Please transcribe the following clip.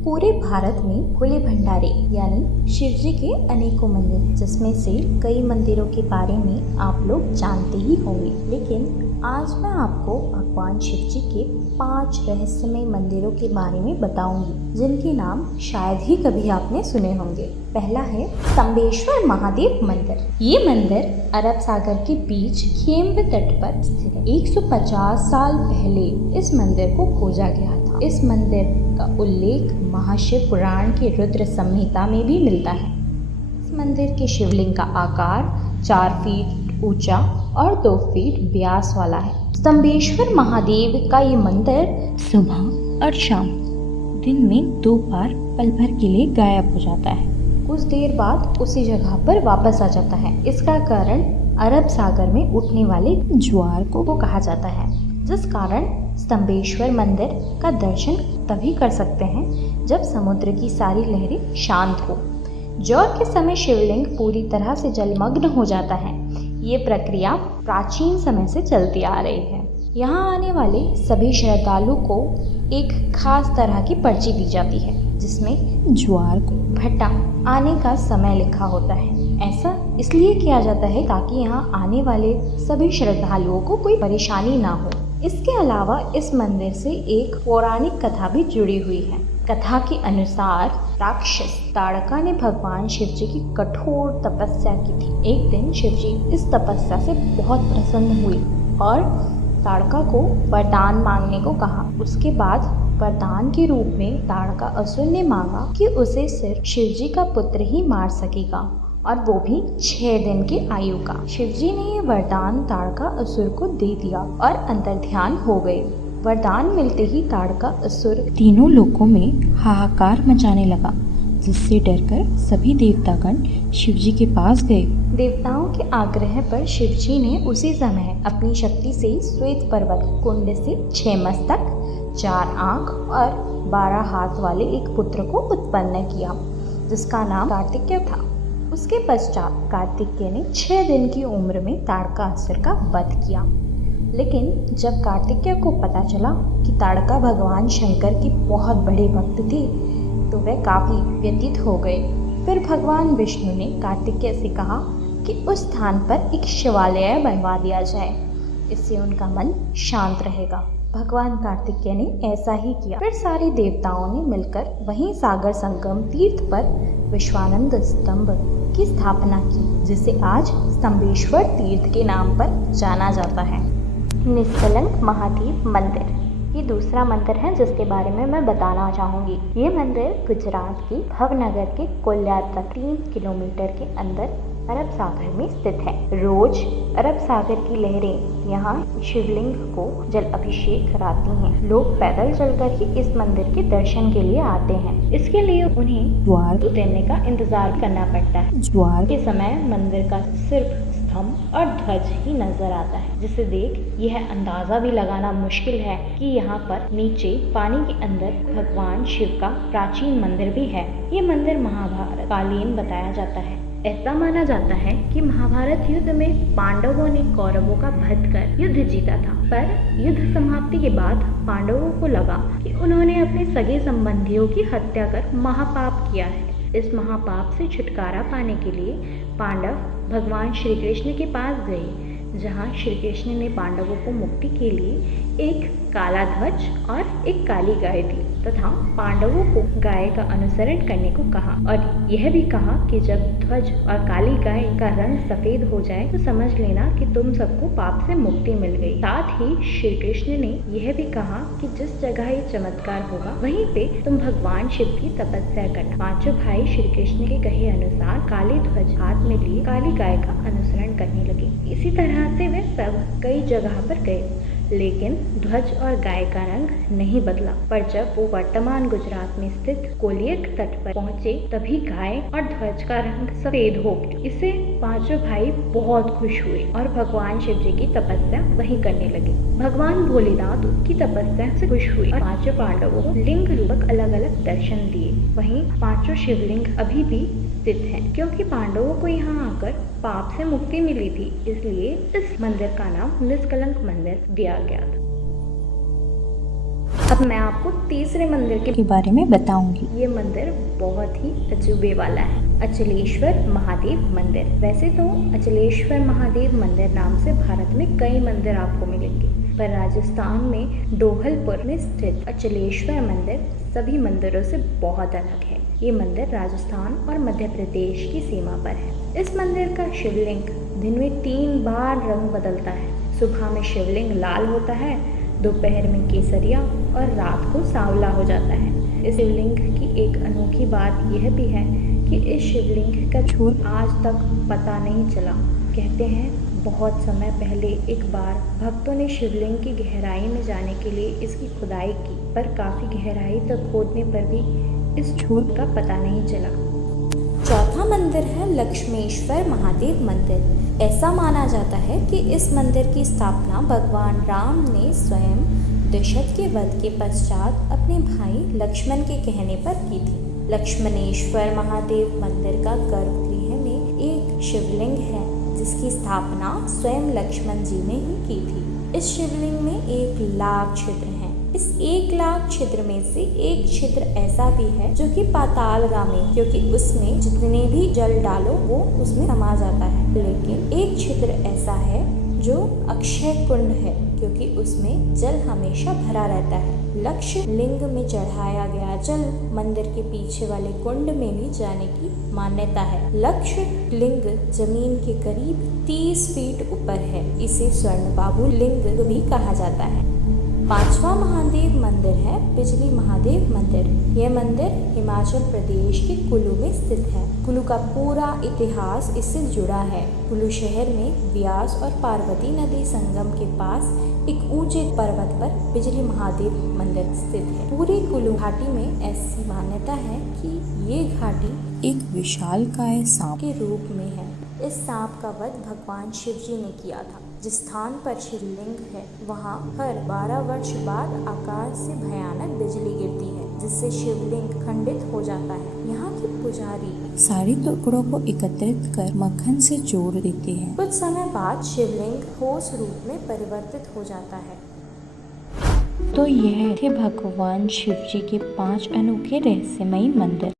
पूरे भारत में भोले भंडारे यानी शिव जी के अनेकों मंदिर हैं, जिसमें से कई मंदिरों के बारे में आप लोग जानते ही होंगे। लेकिन आज मैं आपको भगवान शिव जी के 5 रहस्यमय मंदिरों के बारे में बताऊंगी, जिनके नाम शायद ही कभी आपने सुने होंगे। पहला है स्तंभेश्वर महादेव मंदिर। ये मंदिर अरब सागर के बीच खेम्ब तट पर स्थित है। 150 साल पहले इस मंदिर को खोजा गया था। इस मंदिर का उल्लेख महाशिव पुराण के रुद्र संहिता में भी मिलता है। इस मंदिर के शिवलिंग का आकार 4 फीट ऊंचा और 2 फीट व्यास वाला है। स्तंभेश्वर महादेव का ये मंदिर सुबह और शाम दिन में 2 बार पल भर के लिए गायब हो जाता है। कुछ देर बाद उसी जगह पर वापस आ जाता है। इसका कारण अरब सागर में उठने वाले ज्वार को कहा जाता है, जिस कारण स्तंभेश्वर मंदिर का दर्शन तभी कर सकते हैं जब समुद्र की सारी लहरें शांत हो। ज्वार के समय शिवलिंग पूरी तरह से जलमग्न हो जाता है। ये प्रक्रिया प्राचीन समय से चलती आ रही है। यहाँ आने वाले सभी श्रद्धालु को एक खास तरह की पर्ची दी जाती है, जिसमें ज्वार को भट्टा आने का समय लिखा होता है। ऐसा इसलिए किया जाता है ताकि यहाँ आने वाले सभी श्रद्धालुओं को कोई परेशानी ना हो। इसके अलावा इस मंदिर से एक पौराणिक कथा भी जुड़ी हुई है। कथा के अनुसार राक्षस ताड़का ने भगवान शिव जी की कठोर तपस्या की थी। एक दिन शिव जी इस तपस्या से बहुत प्रसन्न हुए और ताड़का को वरदान मांगने को कहा। उसके बाद वरदान के रूप में ताड़का असुर ने मांगा कि उसे सिर्फ शिव जी का पुत्र ही मार सकेगा, और वो भी 6 दिन की आयु का। शिव जी ने ये वरदान ताड़का असुर को दे दिया और अंतर्ध्यान हो गए। वरदान मिलते ही ताड़का असुर तीनों लोकों में हाहाकार मचाने लगा, जिससे डरकर सभी देवतागण शिव जी के पास गए। देवताओं के आग्रह पर शिव जी ने उसी समय अपनी शक्ति से श्वेत पर्वत कुंड से 6 मस्तक, 4 आँख और 12 हाथ वाले एक पुत्र को उत्पन्न किया, जिसका नाम कार्तिकेय था। उसके पश्चात कार्तिकेय ने 6 दिन की उम्र में ताड़का असुर का वध किया। लेकिन जब कार्तिकेय को पता चला कि ताड़का भगवान शंकर के बहुत बड़े भक्त थे, तो वह काफी व्यथित हो गए। फिर भगवान विष्णु ने कार्तिकेय से कहा कि उस स्थान पर एक शिवालय बनवा दिया जाए, इससे उनका मन शांत रहेगा। भगवान कार्तिकेय ने ऐसा ही किया। फिर सारे देवताओं ने मिलकर वहीं सागर संगम तीर्थ पर विश्वानंद स्तंभ की स्थापना की, जिसे आज स्तंभेश्वर तीर्थ के नाम पर जाना जाता है। निष्कलंक महादेव मंदिर ये दूसरा मंदिर है जिसके बारे में मैं बताना चाहूँगी। ये मंदिर गुजरात के भवनगर के कोल्यार 3 किलोमीटर के अंदर अरब सागर में स्थित है। रोज अरब सागर की लहरें यहाँ शिवलिंग को जल अभिषेक कराती हैं। लोग पैदल चलकर ही इस मंदिर के दर्शन के लिए आते हैं। इसके लिए उन्हें ज्वार उतरने का इंतजार करना पड़ता है। ज्वार के समय मंदिर का सिर्फ स्तंभ और ध्वज ही नजर आता है, जिसे देख यह अंदाजा भी लगाना मुश्किल है कि यहाँ पर नीचे पानी के अंदर भगवान शिव का प्राचीन मंदिर भी है। ये मंदिर महाभारत कालीन बताया जाता है। ऐसा माना जाता है कि महाभारत युद्ध में पांडवों ने कौरवों का वध कर युद्ध जीता था, पर युद्ध समाप्ति के बाद पांडवों को लगा कि उन्होंने अपने सगे संबंधियों की हत्या कर महापाप किया है। इस महापाप से छुटकारा पाने के लिए पांडव भगवान श्री कृष्ण के पास गए, जहाँ श्री कृष्ण ने पांडवों को मुक्ति के लिए एक काला ध्वज और एक काली गाय दी तथा पांडवों को गाय का अनुसरण करने को कहा, और यह भी कहा कि जब ध्वज और काली गाय का रंग सफेद हो जाए तो समझ लेना कि तुम सबको पाप से मुक्ति मिल गई। साथ ही श्री कृष्ण ने यह भी कहा कि जिस जगह ये चमत्कार होगा वहीं पे तुम भगवान शिव की तपस्या करना। 5 भाई श्री कृष्ण के कहे अनुसार काली ध्वज हाथ में लिए काली गाय का अनुसरण करने लगे। इसी तरह से वे सब कई जगह पर गए, लेकिन ध्वज और गाय का रंग नहीं बदला। पर जब वो वर्तमान गुजरात में स्थित कोलियक तट पर पहुंचे, तभी गाय और ध्वज का रंग सफेद हो गया। इससे 5 भाई बहुत खुश हुए और भगवान शिव जी की तपस्या वहीं करने लगे। भगवान भोलेनाथ की तपस्या से खुश हुए और 5 पांडवों को लिंग रूपक अलग अलग दर्शन दिए। वहीं 5 शिवलिंग अभी भी स्थित हैं, क्योंकि पांडवों को यहाँ आकर पाप से मुक्ति मिली थी, इसलिए इस मंदिर का नाम निष्कलंक मंदिर दिया गया था। अब मैं आपको तीसरे मंदिर के बारे में बताऊंगी। ये मंदिर बहुत ही अजूबे वाला है, अचलेश्वर महादेव मंदिर। वैसे तो अचलेश्वर महादेव मंदिर नाम से भारत में कई मंदिर आपको मिलेंगे, पर राजस्थान में डोहलपुर में स्थित अचलेश्वर मंदिर सभी मंदिरों से बहुत अलग है। ये मंदिर राजस्थान और मध्य प्रदेश की सीमा पर है। इस मंदिर का शिवलिंग दिन में 3 बार रंग बदलता है। सुबह में शिवलिंग लाल होता है, दोपहर में केसरिया और रात को सांवला हो जाता है। इस शिवलिंग की एक अनोखी बात यह भी है कि इस शिवलिंग का छोर आज तक पता नहीं चला। कहते हैं बहुत समय पहले एक बार भक्तों ने शिवलिंग की गहराई में जाने के लिए इसकी खुदाई की, पर काफ़ी गहराई तक खोदने पर भी इस छोर का पता नहीं चला। चौथा मंदिर है लक्ष्मेश्वर महादेव मंदिर। ऐसा माना जाता है कि इस मंदिर की स्थापना भगवान राम ने स्वयं दशरथ के वध के पश्चात अपने भाई लक्ष्मण के कहने पर की थी। लक्ष्मणेश्वर महादेव मंदिर का गर्भगृह में एक शिवलिंग है जिसकी स्थापना स्वयं लक्ष्मण जी ने ही की थी। इस शिवलिंग में 1 लाख छिद्र हैं। इस 1 लाख छिद्र में से एक छिद्र ऐसा भी है जो कि पातालगामी, क्योंकि उसमें जितने भी जल डालो वो उसमें समा जाता है। लेकिन एक छिद्र ऐसा है जो अक्षय कुंड है, क्योंकि उसमें जल हमेशा भरा रहता है। लक्ष्य लिंग में चढ़ाया गया जल मंदिर के पीछे वाले कुंड में भी जाने की मान्यता है। लक्ष्य लिंग जमीन के करीब 30 फीट ऊपर है। इसे स्वर्ण बाबू लिंग भी कहा जाता है। 5वां महादेव मंदिर है बिजली महादेव मंदिर। यह मंदिर हिमाचल प्रदेश के कुल्लू में स्थित है। कुल्लू का पूरा इतिहास इससे जुड़ा है। कुल्लू शहर में व्यास और पार्वती नदी संगम के पास एक ऊंचे पर्वत पर बिजली महादेव मंदिर स्थित है। पूरी कुल्लू घाटी में ऐसी मान्यता है कि ये घाटी एक विशालकाय सांप के रूप में है। इस सांप का वध भगवान शिव जी ने किया था। जिस स्थान पर शिवलिंग है वहाँ हर 12 वर्ष बाद आकाश से भयानक बिजली गिरती है, जिससे शिवलिंग खंडित हो जाता है। यहाँ के पुजारी सारे टुकड़ों को एकत्रित कर मक्खन से जोड़ देते हैं। कुछ समय बाद शिवलिंग ठोस रूप में परिवर्तित हो जाता है। तो यह थे भगवान शिव जी के 5 अनोखे रहस्यमयी मंदिर।